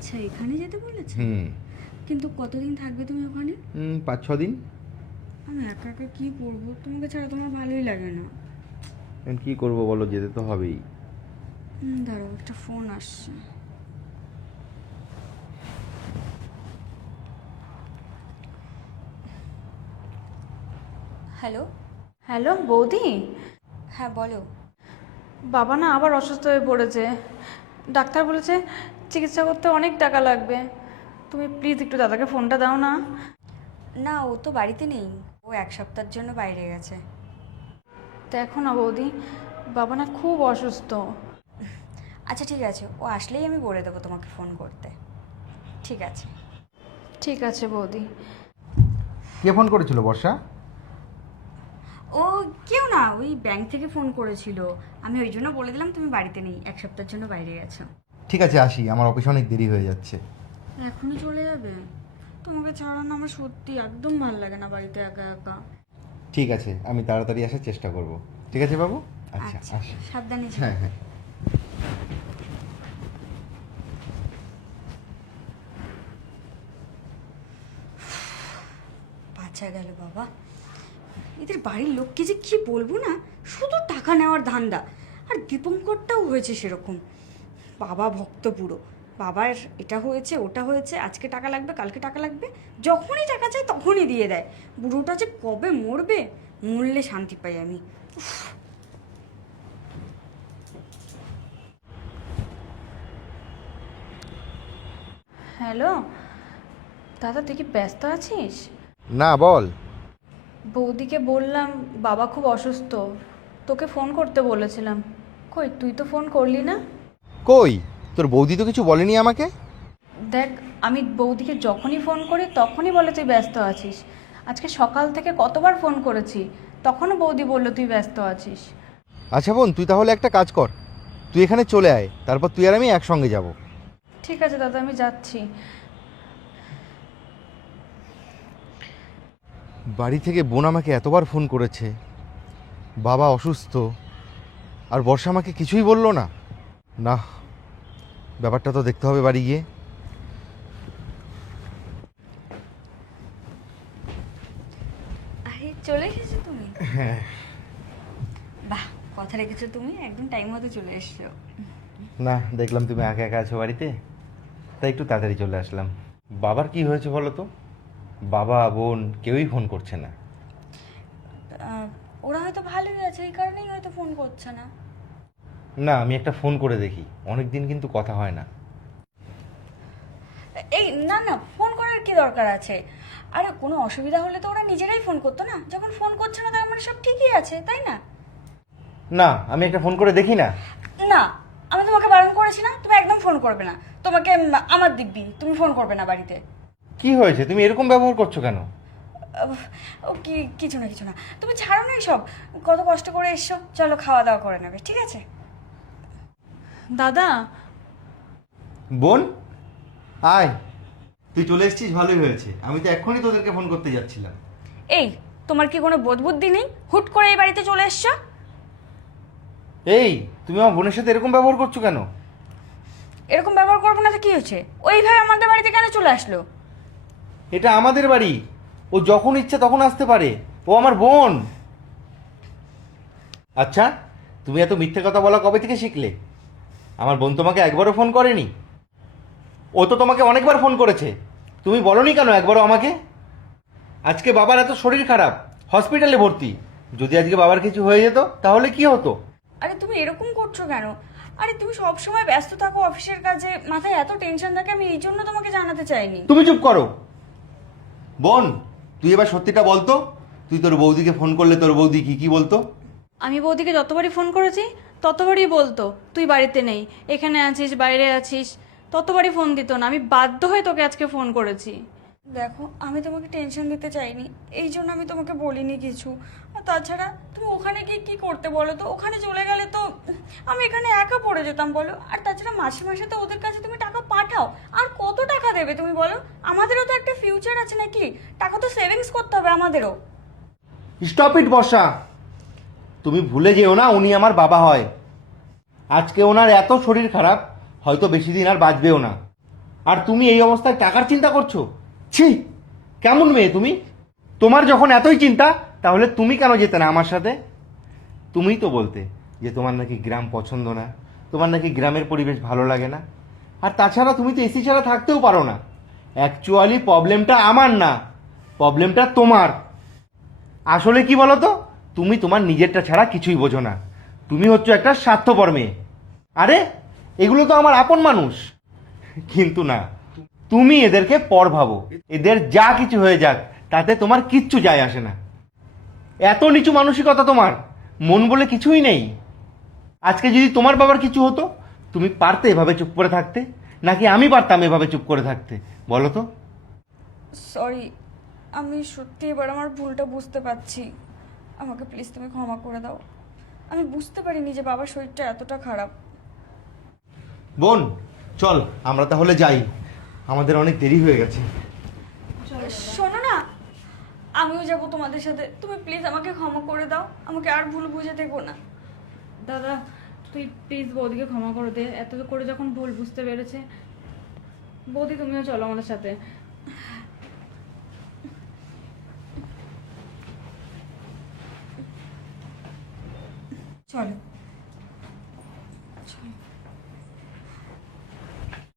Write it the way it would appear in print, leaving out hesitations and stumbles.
আচ্ছা, এখানে যেতে বলেছে? হুম। কিন্তু কতদিন থাকবে তুমি ওখানে? 5-6 দিন। আমি একা একা কী করবো? তোমাকে ছাড়া তোমার ভালোই লাগে না। এখন কী করবো বলো, যেতে তো হবেই। দাঁড়াও, একটা ফোন আসছে। হ্যালো। হ্যালো বৌদি। হ্যাঁ বলো। বাবা না আবার অসুস্থ হয়ে পড়েছে। ডাক্তার বলেছে চিকিৎসা করতে অনেক টাকা লাগবে। তুমি প্লিজ একটু দাদাকে ফোনটা দাও না। না, ও তো বাড়িতে নেই, ও 1 সপ্তাহের জন্য বাইরে গেছে। দেখো না বৌদি, বাবা না খুব অসুস্থ। আচ্ছা ঠিক আছে, ও আসলেই আমি বলে দেবো তোমাকে ফোন করতে। ঠিক আছে। ঠিক আছে বৌদি। কে ফোন করেছিল বর্ষা? ও কেউ না, ওই ব্যাংক থেকে ফোন করেছিল। আমি ওই জন্য বলে দিলাম তুমি বাড়িতে নেই, 1 সপ্তাহের জন্য বাইরে গেছো। ঠিক আছে, আসি, আমার অফিসে অনেক দেরি হয়ে যাচ্ছে। এখনই চলে যাবে? তোমাকে ছাড়া না আমার সত্যি একদম ভালো লাগে না বাড়িতে একা একা। ঠিক আছে, আমি তাড়াতাড়ি আসার চেষ্টা করব। ঠিক আছে বাবু? আচ্ছা, আসি। সাবধানে যেও। হ্যাঁ হ্যাঁ। বাঁচা গেল বাবা। এদের বাড়ির লোককে যে কি বলবো না, শুধু টাকা নেওয়ার ধান্দা। আর দীপঙ্করটাও হয়েছে সেরকম। বাবা ভক্ত পুরো। বাবার এটা হয়েছে ওটা হয়েছে, আজকে টাকা লাগবে কালকে টাকা লাগবে, যখনই টাকা চাই তখনই দিয়ে দেয়। বুড়োটা যে কবে মরবে, মরলে শান্তি পাই আমি। উফ। হ্যালো দাদা, তুই কি ব্যস্ত আছিস? না, বল। বৌদিকে বললাম বাবা খুব অসুস্থ, তোকে ফোন করতে বলেছিলাম। কই তুই তো ফোন করলি না। কই, তোর বৌদি তো কিছু বলেনি আমাকে। দেখ, আমি বৌদিকে যখনই ফোন করি তখনই বলে তুই ব্যস্ত আছিস। আজকে সকাল থেকে কতবার ফোন করেছি, তখনও বৌদি বললো তুই ব্যস্ত আছিস। আচ্ছা বোন, তুই তাহলে একটা কাজ কর, তুই এখানে চলে আয়, তারপর তুই আর আমি একসঙ্গে যাব। ঠিক আছে দাদা, আমি যাচ্ছি। বাড়ি থেকে বোন আমাকে এতবার ফোন করেছে, বাবা অসুস্থ, আর বর্ষা আমাকে কিছুই বললো না। না, ব্যাপারটা তো দেখতে হবে বাড়ি গিয়ে। আরে চলে এসেছো তুমি? হ্যাঁ। বাহ, কথা রেখেছো তুমি, একদম টাইম মতো চলে এসছো। না, দেখলাম তুমি একা একা আছো বাড়িতে, তাই একটু তাড়াতাড়ি চলে আসলাম। বাবার কি হয়েছে বলো তো? বাবা বোন কেউই ফোন করছে না। ওরা হয়তো ভালোই আছে, এই কারণেই হয়তো ফোন করছে না। না, আমি একটা ফোন করে দেখি, অনেক দিন কিন্তু কথা হয় না। এই না না, ফোন করার কি দরকার আছে? আরে কোনো অসুবিধা হলে তো ওরা নিজেরাই ফোন করতো না, যখন ফোন করছে না তার মানে সব ঠিকই আছে, তাই না? না, আমি একটা ফোন করে দেখি না। না, আমি তোমাকে বারণ করেছি না, তুমি একদম ফোন করবে না। তোমাকে আমার দিব্যি তুমি ফোন করবে না বাড়িতে। কি হয়েছে, তুমি এরকম ব্যবহার করছো কেন? ও কি, কিছু না কিছু না, তুমি ছাড়ো না সব। কত কষ্ট করে এসছো, চলো খাওয়া দাওয়া করে নেবে, ঠিক আছে? দাদা। বোন, আয়, তুই চলে এসেছিস, ভালোই হয়েছে। আমি তো এক্ষুনি তোদেরকে ফোন করতে যাচ্ছিলাম। এই, তোমার কি কোনো বোধ বুদ্ধি নেই? হুট করে এই বাড়িতে চলে এসছো। এই, তুমি আমার বোনের সাথে এরকম ব্যবহার করছো কেন? এরকম ব্যবহার করবো না তো কি হয়েছে? ওইভাবে আমাদের বাড়িতে কেন চলে আসলো? এটা আমাদের বাড়ি, ও যখন ইচ্ছে তখন আসতে পারে, ও আমার বোন। আচ্ছা, তুমি এত মিথ্যে কথা বলা কবে থেকে শিখলে? আমার বোন তোমাকে একবারও ফোন করেনি? ও তো তোমাকে অনেকবার ফোন করেছে, তুমি বলনি কেন একবারও আমাকে? আজকে বাবার এত শরীর খারাপ, হসপিটালে ভর্তি, যদি আজকে বাবার কিছু হয়ে যেত তাহলে কি হতো? আরে তুমি এরকম করছো কেন? আরে তুমি সব সময় ব্যস্ত থাকো অফিসের কাজে, মাথায় এত টেনশন থাকে, আমি এই জন্য তোমাকে জানাতে চাইনি। তুমি চুপ করো। বোন, তুই এবার সত্যিটা বলতো, তুই তোর বৌদিকে ফোন করলে তোর বৌদি কি কি বলতো? আমি বৌদিকে যতবারই ফোন করেছি ততবারই বলতো তুই বাড়িতে নেই, এখানে আছিস বাইরে আছিস, ততবারই ফোন দিত না। আমি বাধ্য হয়ে তোকে আজকে ফোন করেছি। দেখো, আমি তোমাকে টেনশন দিতে চাইনি, এই জন্য আমি তোমাকে বলিনি কিছু। আর তাছাড়া তুমি ওখানে গিয়ে কি করতে বলো তো? ওখানে চলে গেলে তো আমি এখানে একা পড়ে যেতাম বলো। আর তাছাড়া মাসে মাসে তো ওদের কাছে তুমি টাকা পাঠাও, আর কত টাকা দেবে তুমি বলো? আমাদেরও তো একটা ফিউচার আছে নাকি? টাকা তো সেভিংস করতে হবে আমাদেরও। স্টপ ইট বর্ষা, তুমি ভুলে যেও না উনি আমার বাবা হয়। আজকে ওনার এত শরীর খারাপ, হয়তো বেশি দিন আর বাঁচবেও না। আর তুমি এই অবস্থায় টাকার চিন্তা করছো? ছি, কেমন মেয়ে তুমি? তোমার যখন এতই চিন্তা, তাহলে তুমি কেন যেতে না আমার সাথে? তুমিই তো বলতে যে তোমার নাকি গ্রাম পছন্দ না, তোমার নাকি গ্রামের পরিবেশ ভালো লাগে না। আর তাছাড়া তুমি তো এসি ছাড়া থাকতেও পারো না। অ্যাকচুয়ালি প্রবলেমটা আমার না, প্রবলেমটা তোমার। আসলে কি বলো তো, তুমি তোমার নিজেরটা ছাড়া কিছুই বোঝো না। তুমি হচ্ছে একটা স্বার্থপর মেয়ে। আরে এগুলো তো আমার আপন মানুষ। কিন্তু না, তুমি এদেরকে পর ভাবো। এদের যা কিছু হয়ে যাক তাতে তোমার কিচ্ছু যায় আসে না। এত নিচু মানসিকতা তোমার, মন বলে কিছুই নেই। আজকে যদি তোমার বাবার কিছু হতো, তুমি পারতে এভাবে চুপ করে থাকতে, নাকি আমি পারতাম এভাবে চুপ করে থাকতে? বলো তো। সরি, আমি সত্যি এবার আমার ভুলটা বুঝতে পারছি। আমাকে প্লিজ তুমি ক্ষমা করে দাও। আমি বুঝতে পারিনি যে বাবার শরীরটা এতটা খারাপ। বোন, চল আমরা তাহলে যাই, আমাদের অনেক দেরি হয়ে গেছে। শোনো না, আমিও যাব তোমাদের সাথে। তুমি প্লিজ আমাকে ক্ষমা করে দাও, আমাকে আর ভুল বুঝে দেখো না। দাদা তুই প্লিজ বৌদিকে ক্ষমা করে দে, এত করে যখন ভুল বুঝতে পেরেছে। বৌদি তুমিও চলো আমাদের সাথে। চলো।